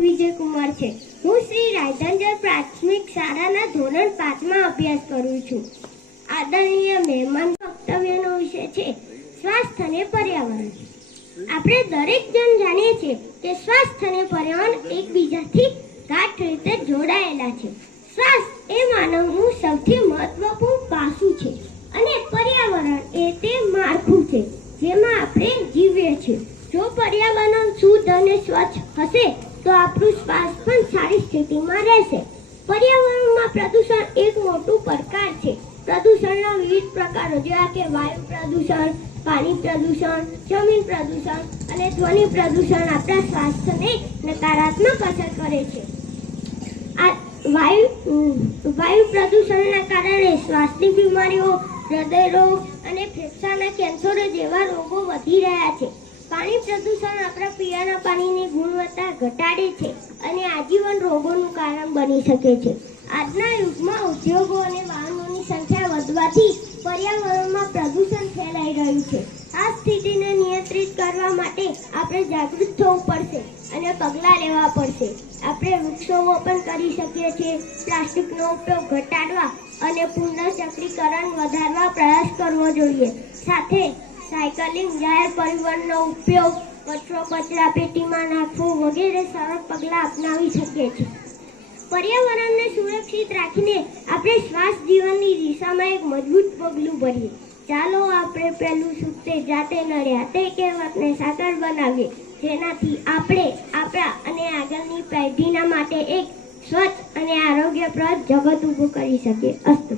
વિજય કુમાર છે। હું શ્રી રાયધંજર પ્રાથમિક શાળાના ધોરણ 5 માં અભ્યાસ કરું છું। આદરણીય મહેમાન વક્તવ્યનો વિષય છે સ્વાસ્થ્ય અને પર્યાવરણ। આપણે દરેક જણ જાણીએ છીએ કે સ્વાસ્થ્ય અને પર્યાવરણ એકબીજાથી ગાઢ રીતે જોડાયેલા છે। સ્વાસ્થ્ય એ માનવનું સૌથી મહત્વપૂર્ણ પાસું છે અને પર્યાવરણ એ તે માળખું છે જેમાં આપણે જીવીએ છીએ। જો પર્યાવરણ શુદ્ધ અને સ્વચ્છ હશે તો આપણું સ્વાસ્થ્ય પણ સારી સ્થિતિમાં રહેશે। પર્યાવરણમાં પ્રદૂષણ એક મોટું પડકાર છે। પ્રદૂષણના વિવિધ પ્રકારો જેવા કે વાયુ પ્રદૂષણ, પાણી પ્રદૂષણ, જમીન પ્રદૂષણ અને ધ્વનિ પ્રદૂષણ આપણા સ્વાસ્થ્યને નકારાત્મક અસર કરે છે। આ વાયુ પ્રદૂષણના કારણે શ્વાસની બીમારીઓ, હૃદય રોગ અને ફેફસાના કેન્સર જેવા રોગો વધી રહ્યા છે। પાણી પ્રદૂષણ આપણા પીવાના પાણીની ગુણવત્તા ઘટાડે છે અને આજીવન રોગોનું કારણ બની શકે છે। આજના યુગમાં ઉદ્યોગો અને વાહનોની સંખ્યા વધવાથી પર્યાવરણમાં પ્રદૂષણ ફેલાઈ રહ્યું છે। આ સ્થિતિને નિયંત્રિત કરવા માટે આપણે જાગૃત થવું પડશે અને પગલાં લેવા પડશે। આપણે વૃક્ષારોપણ કરી શકીએ છીએ, પ્લાસ્ટિકનો ઉપયોગ ઘટાડવા અને પુનઃચક્રીકરણ વધારવા પ્રયાસ કરવો જોઈએ। સાથે સાયકલિંગ, જાહેર પરિવહનનો ઉપયોગ, કચરો કચરા પેટીમાં નાખવો વગેરે સરળ પગલાં અપનાવી શકીએ છીએ। પર્યાવરણને સુરક્ષિત રાખીને આપણે શ્વાસ જીવનની દિશામાં એક મજબૂત પગલું ભરીએ। ચાલો આપણે પહેલું સૂત્રે જાતે નડ્યા તે કહેવતને સાકાર બનાવીએ, જેનાથી આપણે આપણા અને આગળની પેઢીના માટે એક સ્વચ્છ અને આરોગ્યપ્રદ જગત ઊભું કરી શકીએ। અસ્તુ।